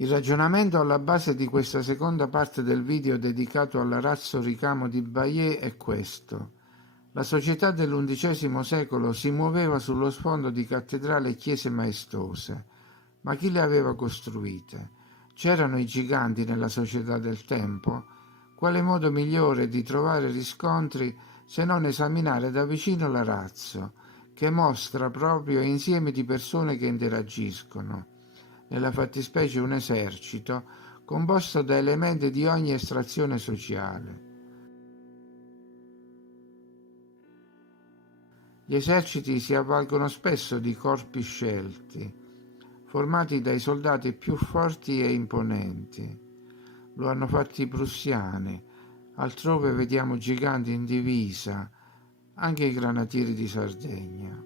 Il ragionamento alla base di questa seconda parte del video dedicato all'arazzo ricamo di Bayeux è questo. La società dell'undicesimo secolo si muoveva sullo sfondo di cattedrali e chiese maestose, ma chi le aveva costruite? C'erano i giganti nella società del tempo? Quale modo migliore di trovare riscontri se non esaminare da vicino l'arazzo, che mostra proprio insieme di persone che interagiscono, nella fattispecie un esercito, composto da elementi di ogni estrazione sociale. Gli eserciti si avvalgono spesso di corpi scelti, formati dai soldati più forti e imponenti. Lo hanno fatto i prussiani, altrove vediamo giganti in divisa, anche i granatieri di Sardegna.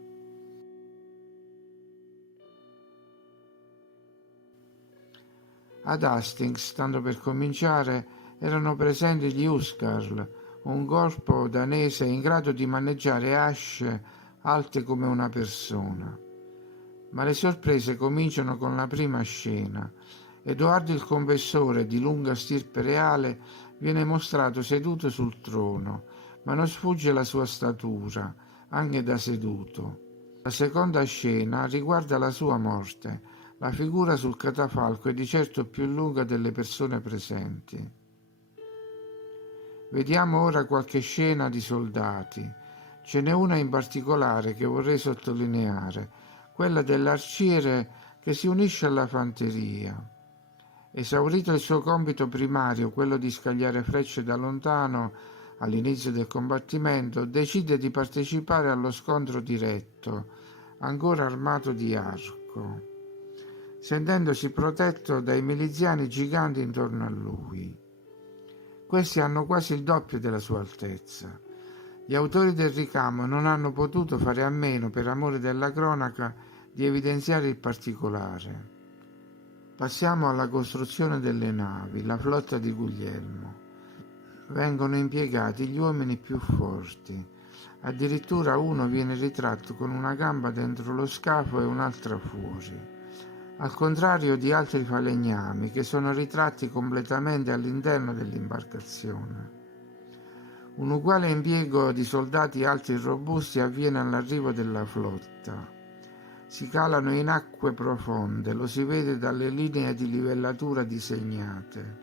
Ad Hastings, tanto per cominciare, erano presenti gli Huskarl, un corpo danese in grado di maneggiare asce alte come una persona. Ma le sorprese cominciano con la prima scena. Edoardo il Confessore, di lunga stirpe reale, viene mostrato seduto sul trono, ma non sfugge la sua statura, anche da seduto. La seconda scena riguarda la sua morte. La figura sul catafalco è di certo più lunga delle persone presenti. Vediamo ora qualche scena di soldati. Ce n'è una in particolare che vorrei sottolineare, quella dell'arciere che si unisce alla fanteria. Esaurito il suo compito primario, quello di scagliare frecce da lontano all'inizio del combattimento, decide di partecipare allo scontro diretto, ancora armato di arco, sentendosi protetto dai miliziani giganti intorno a lui. Questi hanno quasi il doppio della sua altezza. Gli autori del ricamo non hanno potuto fare a meno, per amore della cronaca, di evidenziare il particolare. Passiamo alla costruzione delle navi, la flotta di Guglielmo. Vengono impiegati gli uomini più forti. Addirittura uno viene ritratto con una gamba dentro lo scafo e un'altra fuori. Al contrario di altri falegnami che sono ritratti completamente all'interno dell'imbarcazione. Un uguale impiego di soldati alti e robusti avviene all'arrivo della flotta. Si calano in acque profonde, lo si vede dalle linee di livellatura disegnate,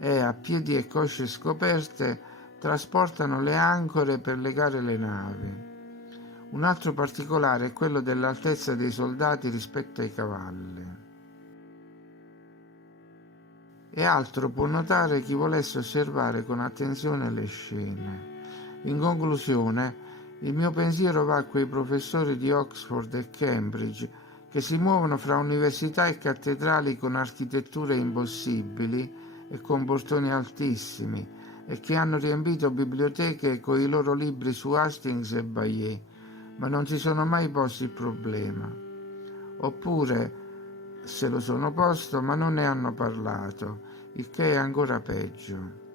e a piedi e cosce scoperte trasportano le ancore per legare le navi. Un altro particolare è quello dell'altezza dei soldati rispetto ai cavalli. E altro può notare chi volesse osservare con attenzione le scene. In conclusione, il mio pensiero va a quei professori di Oxford e Cambridge che si muovono fra università e cattedrali con architetture impossibili e con portoni altissimi e che hanno riempito biblioteche coi loro libri su Hastings e Bayeux, ma non si sono mai posti il problema. Oppure se lo sono posto ma non ne hanno parlato, il che è ancora peggio.